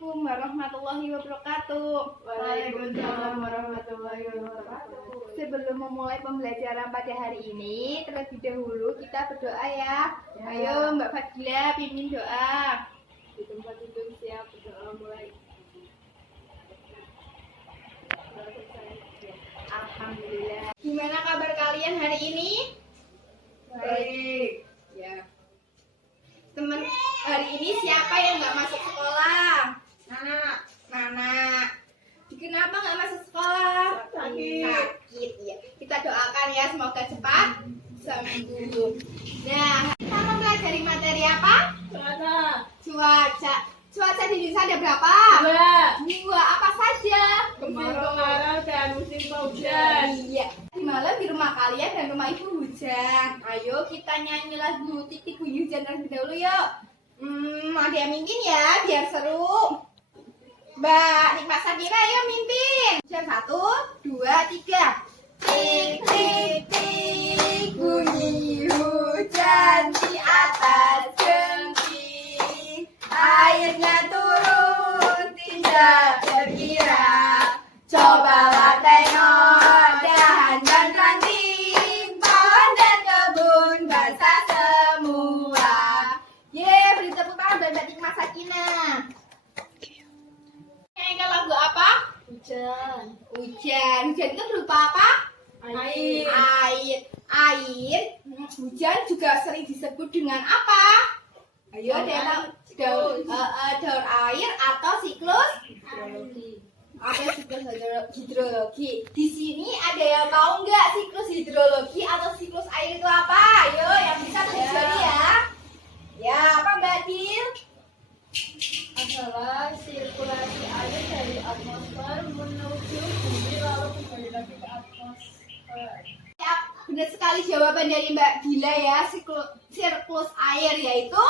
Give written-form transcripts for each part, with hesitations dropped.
Assalamualaikum warahmatullahi wabarakatuh. Waalaikumsalam warahmatullahi wabarakatuh. Sebelum memulai pembelajaran pada hari ini, terlebih dahulu kita berdoa ya. Ayo Mbak Fadila pimpin doa. Di tempat tidur siap berdoa mulai. Alhamdulillah. Gimana kabar kalian hari ini? Baik. Ya. Teman, hari ini siapa yang nggak masuk sekolah? Nana. Kenapa nggak masuk sekolah? Sakit. Ya. Kita doakan ya, semoga cepat sembuh. Nah, kita mempelajari materi apa? Cuaca. Cuaca di Indonesia ada berapa? Dua. Apa saja? Kemarau dan musim penghujan. Iya. Di malam di rumah kalian dan rumah ibu hujan. Ayo kita nyanyi lagu Titik Bunyi Hujan terlebih dahulu yuk. Ada yang mimpin ya biar seru. Mbak Nikmat Sakina ayo mimpin. Jam 1, 2, 3. Tik tik tik bunyi hujan di atas genting. Airnya turun tidak terkira. Cobalah tengok dahan dan ranting, pohon dan kebun basah semua. Beri tepuk tangan buat Mbak Nikmat Sakina. Nyanyikan lagu apa? Hujan. Hujan. Hujan itu berupa apa? Air. Hujan juga sering disebut dengan apa? Ayo daun air atau siklus hidrologi. Di sini ada yang tahu nggak siklus hidrologi atau siklus air itu apa? Ayo yang bisa tulis jari ya. Ya, apa Mbak Dil? Adalah sirkulasi air dari atmosfer menuju bumi lalu kembali lagi ke atmosfer. Ya, benar sekali jawaban dari Mbak Dila ya. Siklus air yaitu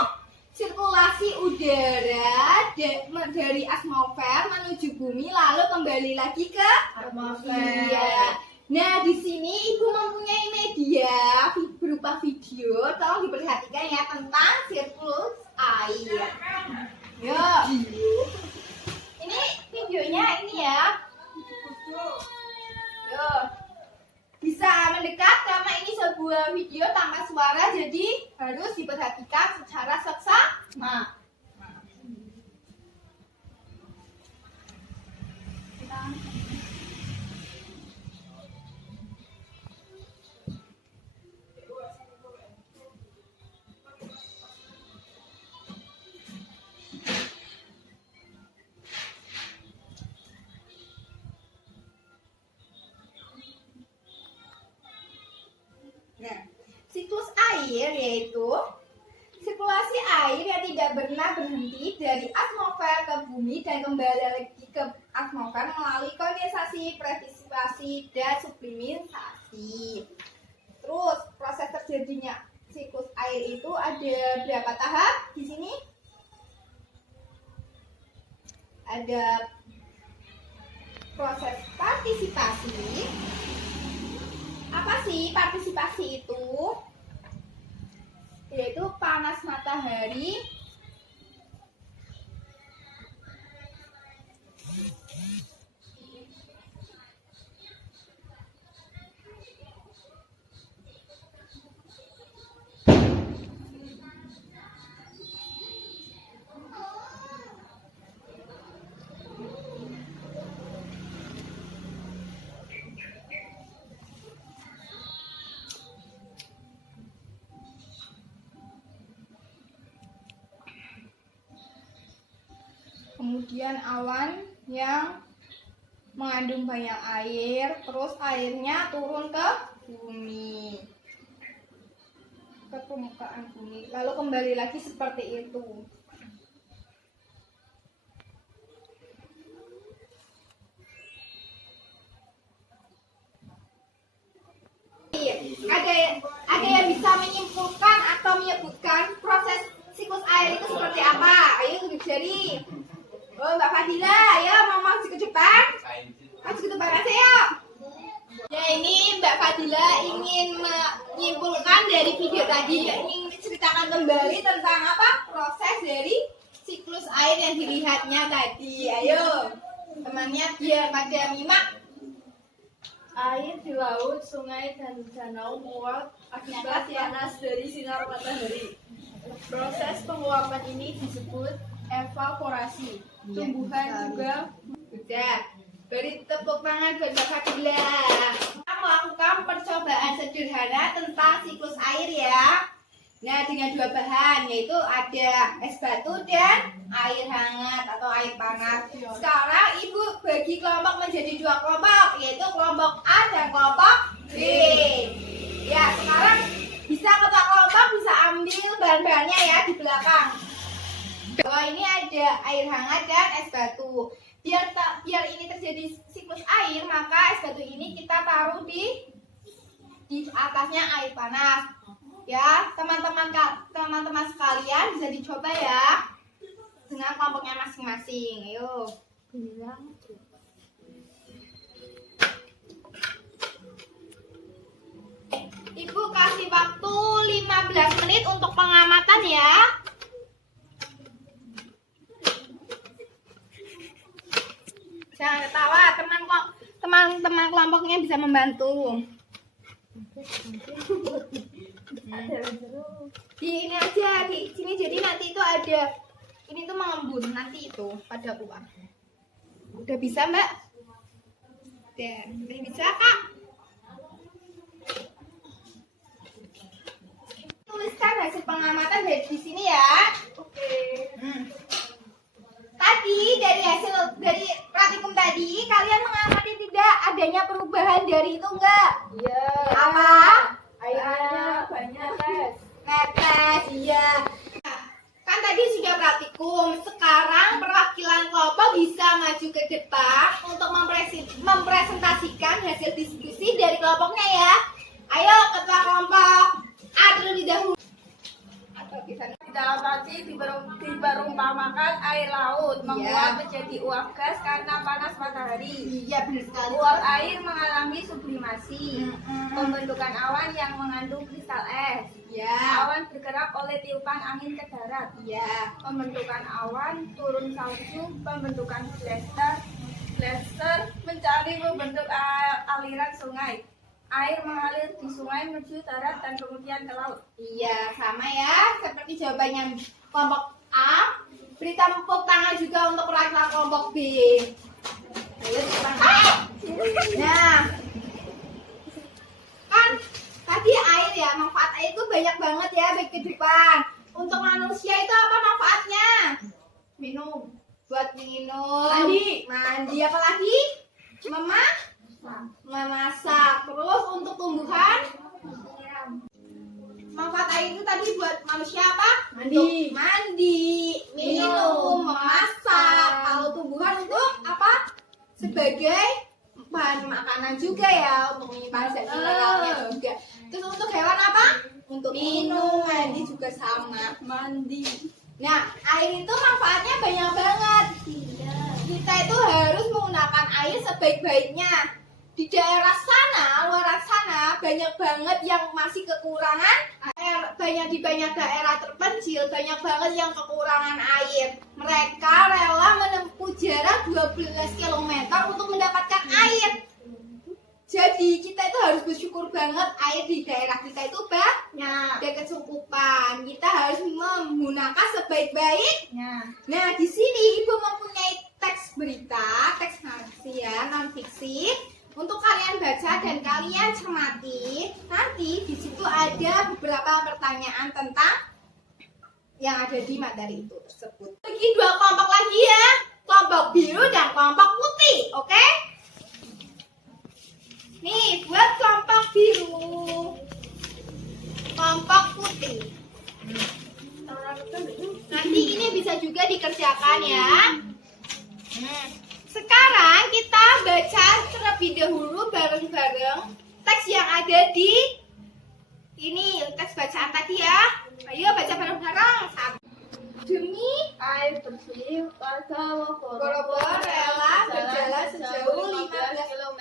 sirkulasi udara dari atmosfer menuju bumi lalu kembali lagi ke Atmosfer. Iya. Nah, di sini Ibu mempunyai media berupa video. Tolong diperhatikan ya tentang siklus air. Yuk. Ini videonya ini ya. Yuk. Bisa mendekat karena ini sebuah video tanpa suara, jadi harus diperhatikan secara seksama. Nah, siklus air yaitu sirkulasi air yang tidak pernah berhenti dari atmosfer ke bumi dan kembali lagi ke atmosfer melalui kondensasi, presipitasi, dan sublimisasi. Terus proses terjadinya siklus air itu ada berapa tahap di sini? Ada proses partisipasi. Apa sih partisipasi itu? Yaitu panas matahari kemudian awan yang mengandung banyak air, terus airnya turun ke bumi, ke permukaan bumi, lalu kembali lagi seperti itu. Ada yang bisa menyimpulkan atau menyebutkan proses siklus air itu seperti apa? Ayo tunjuk jari. Oh, Mbak Fadila, ayo mau maju ke depan. Maju ke depan aja yuk. Ya, ini Mbak Fadila ingin menyimpulkan dari video tadi, ingin menceritakan kembali tentang apa? Proses dari siklus air yang dilihatnya tadi? Ayo, temannya biar pada nyimak. Air di laut, sungai, dan danau menguap akibat panas dari sinar matahari. Proses penguapan ini disebut evaporasi. Tumbuhan juga Udah, beri tepuk tangan buat Mbak Fadila. Kita melakukan percobaan sederhana tentang siklus air ya. Nah, dengan dua bahan, yaitu ada es batu dan air hangat atau air panas. Sekarang Ibu bagi kelompok menjadi dua kelompok, yaitu kelompok A dan kelompok B. Ya, sekarang bisa ketua kelompok bisa ambil bahan-bahannya ya di belakang. Bahwa ini ada air hangat dan es batu. Biar ini terjadi siklus air, maka es batu ini kita taruh di atasnya air panas. Ya, teman-teman sekalian bisa dicoba ya dengan kelompoknya masing-masing. Ayo. Ibu kasih waktu 15 menit untuk pengamatan ya. Jangan ketawa, teman-teman kelompoknya bisa membantu. Di ini aja, di sini, jadi nanti itu ada ini tuh mengembun nanti itu pada uang. Udah bisa Mbak? Udah bisa Kak? Tuliskan hasil pengamatan di sini ya. oke. Tadi dari praktikum tadi kalian mengamati tidak adanya perubahan dari itu enggak? Iya. Apa? Airnya banyak, Tes. Netes, iya. Kan tadi sudah praktikum. Sekarang perwakilan kelompok bisa maju ke depan untuk mempresentasikan hasil diskusi dari kelompoknya ya. Ayo ketua kelompok A terlebih dahulu. Atau di sana. Dalam tadi diperumpamakan air laut menguap menjadi uap gas karena panas matahari. Iya benar sekali. Uap air mengalami sublimasi, pembentukan awan yang mengandung kristal es. Iya. Awan bergerak oleh tiupan angin ke darat. Iya. Pembentukan awan, turun salju, pembentukan glacier mencari membentuk aliran sungai. Air mengalir di sungai menuju darat dan kemudian ke laut. Iya, sama ya. Seperti jawabannya kelompok A. Beri tepuk tangan juga untuk perwakilan kelompok B. Ayo, tepuk tangan. Nah, kan tadi air ya, manfaat air itu banyak banget ya bagi kehidupan. Untuk manusia itu apa manfaatnya? Minum. Buat minum. Mandi apa lagi? Memasak. Terus untuk tumbuhan? Manfaat air itu tadi buat manusia apa? Mandi. Untuk mandi, minum, memasak. Kalau tumbuhan untuk apa? Sebagai bahan makanan juga ya, untuk menyimpan zat mineralnya juga. Terus untuk hewan apa? Untuk minum, mandi juga sama. Mandi. Nah, air itu manfaatnya banyak banget. Kita itu harus menggunakan air sebaik-baiknya. Di daerah sana, luar sana, banyak banget yang masih kekurangan air. Di banyak daerah terpencil, banyak banget yang kekurangan air. Mereka rela menempuh jarak 12 km untuk mendapatkan air. Jadi kita itu harus bersyukur banget air di daerah kita itu banyak, ada kecukupan. Kita harus menggunakan sebaik-baiknya. Nah, di sini Ibu mempunyai teks berita, teks narasi ya, non fiksi untuk kalian baca dan kalian cermati. Nanti di situ ada beberapa pertanyaan tentang yang ada di materi itu tersebut. Bagi dua kelompok lagi ya, kelompok biru dan kelompok putih, oke? Nih, buat kelompok biru, kelompok putih. Nanti ini bisa juga dikerjakan ya. Sekarang kita baca terlebih dahulu bareng-bareng teks yang ada di ini, teks bacaan tadi ya. Ayo baca bareng-bareng. Demi Air bersih, warga Wokorobo rela berjalan sejauh 15 km.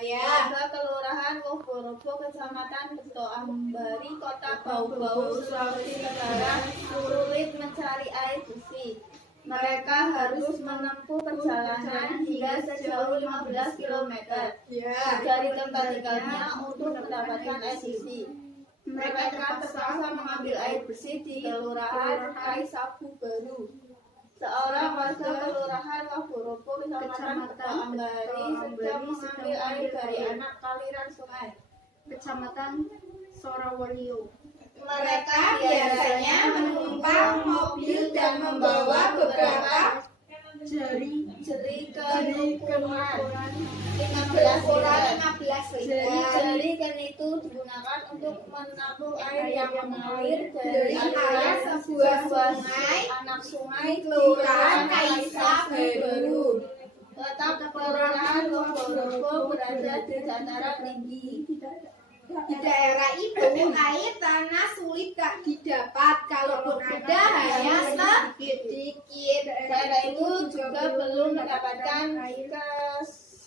ya. Warga Kelurahan Wokorobo Borobo, Kecamatan Ketoambari, Kota Bau-Bau, Sulawesi Tenggara, sulit mencari air bersih. Mereka harus menempuh perjalanan hingga sejauh 15 km dari tempat tinggalnya untuk mendapatkan air bersih. Mereka terpaksa mengambil air bersih di Kelurahan Kaisapu Baru. Seorang warga Kelurahan Borobo, Kecamatan Ketoambari sedang mengambil air dari anak aliran sungai Kecamatan Sorawolio. Mereka biasanya menumpang mobil dan membawa beberapa jeri kerukunan 15 liter. Jeri itu digunakan untuk menampung air yang mengalir dari aliran sebuah sungai anak sungai Kelurahan Kaisapu Baru. Letak Kelurahan Borobo berada di dataran tinggi. Di daerah itu air tanah sulit tak didapat, kalaupun ada hanya sedikit. Daerah itu juga belum mendapatkan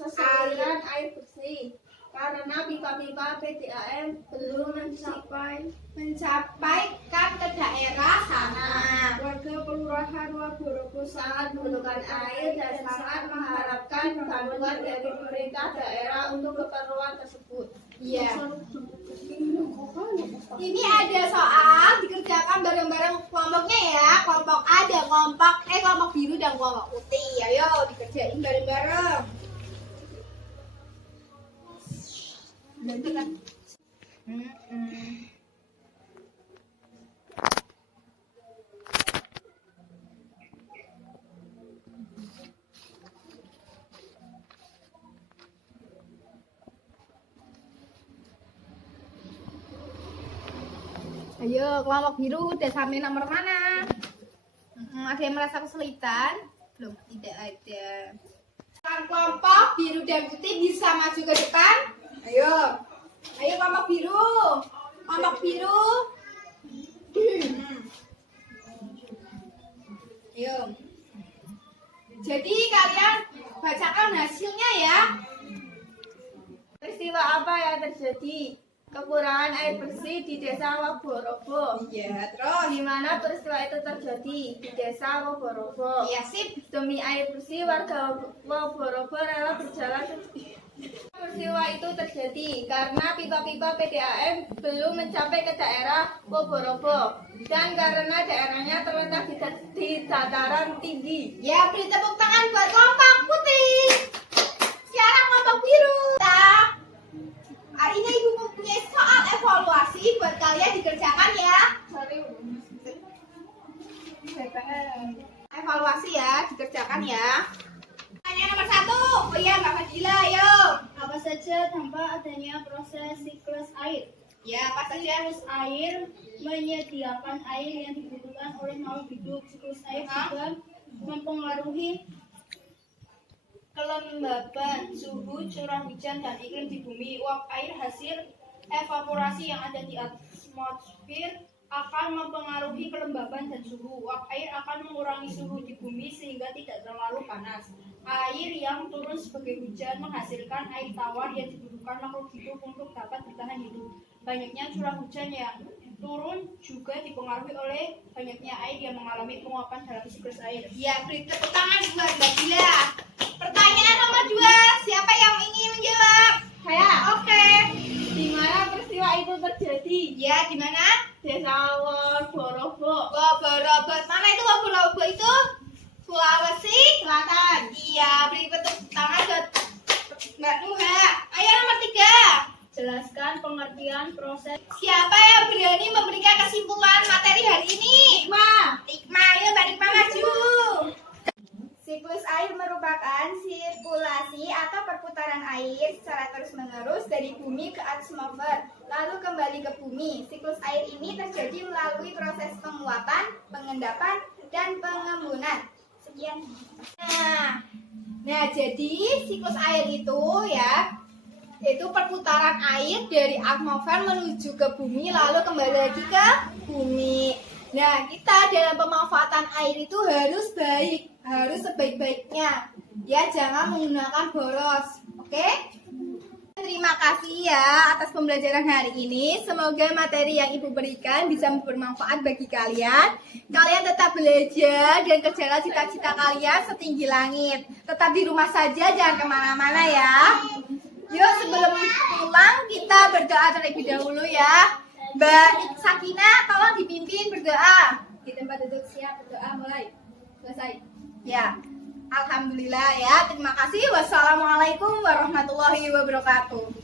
kesediaan air bersih karena pipa-pipa PDAM belum mencapaikan ke daerah sana. Warga Kelurahan Borobo sangat membutuhkan air dan sangat mengharapkan bantuan dari pemerintah daerah untuk keperluan tersebut. Iya. Ini ada soal dikerjakan bareng-bareng kelompoknya ya. Kelompok A dan kelompok biru dan kelompok putih. Ayo dikerjain bareng-bareng. Ganti kan? Ayo, kelompok biru udah sampai nomor mana? Ada yang merasa kesulitan? Belum, tidak ada. Kelompok biru dan putih bisa maju ke depan? Ayo, ayo kelompok biru. Kelompok biru. Ayo. Jadi kalian bacakan hasilnya ya. Peristiwa apa yang terjadi? Kekurangan air bersih di Desa Borobo. Iya, terus Di mana peristiwa itu terjadi? Di Desa Borobo. iya sip. Demi air bersih, warga Borobo rela berjalan. Peristiwa itu terjadi karena pipa-pipa PDAM belum mencapai ke daerah Borobo dan karena daerahnya terletak di dataran tinggi. Ya, beri tepuk tangan buat kelompok putih. Sekarang kelompok biru. Hari ini ibu mempunyai soal evaluasi buat kalian dikerjakan ya. Evaluasi ya, dikerjakan ya. Pertanyaan nomor 1. Oh iya, Mbak Fadila, ayo. Apa saja dampak adanya proses siklus air? Ya, apa saja? Siklus air menyediakan air yang dibutuhkan oleh makhluk hidup. Siklus air juga mempengaruhi kelembaban, suhu, curah hujan, dan iklim di bumi. Uap air hasil evaporasi yang ada di atmosfer akan mempengaruhi kelembaban dan suhu. Uap air akan mengurangi suhu di bumi sehingga tidak terlalu panas. Air yang turun sebagai hujan menghasilkan air tawar yang dibutuhkan makhluk hidup untuk dapat bertahan hidup. Banyaknya curah hujan yang turun juga dipengaruhi oleh banyaknya air yang mengalami penguapan dalam siklus air. Ya, beri tepuk tangan buat Mbak Dila. Pertanyaan nomor 2. Siapa yang ingin menjawab? Saya. Oke. Di mana peristiwa itu terjadi? Ya, di mana? Desa Borobo. Borobo. Mana itu Borobo itu? Sulawesi Selatan. Iya, beri tepuk tangan buat Mbak Nuha. Ayo nomor 3. Jelaskan pengertian proses. Siapa yang berani memberikan kesimpulan materi hari ini? Nikma, ayo Mbak Nikma maju. Siklus air merupakan sirkulasi atau perputaran air secara terus-menerus dari bumi ke atmosfer, lalu kembali ke bumi. Siklus air ini terjadi melalui proses penguapan, pengendapan, dan pengembunan. Sekian. Nah, jadi siklus air itu ya, itu perputaran air dari atmosfer menuju ke bumi lalu kembali lagi ke bumi. Nah, kita dalam pemanfaatan air itu harus baik, harus sebaik-baiknya. Ya, jangan menggunakan boros. Oke? Terima kasih ya atas pembelajaran hari ini. Semoga materi yang Ibu berikan bisa bermanfaat bagi kalian. Kalian tetap belajar dan kerjakan cita-cita kalian setinggi langit. Tetap di rumah saja, jangan kemana-mana ya. Yuk sebelum pulang kita berdoa terlebih dahulu ya. Mbak Sakinah tolong dipimpin berdoa. Di tempat duduk siap berdoa mulai. Selesai. Ya. Alhamdulillah ya. Terima kasih. Wassalamualaikum warahmatullahi wabarakatuh.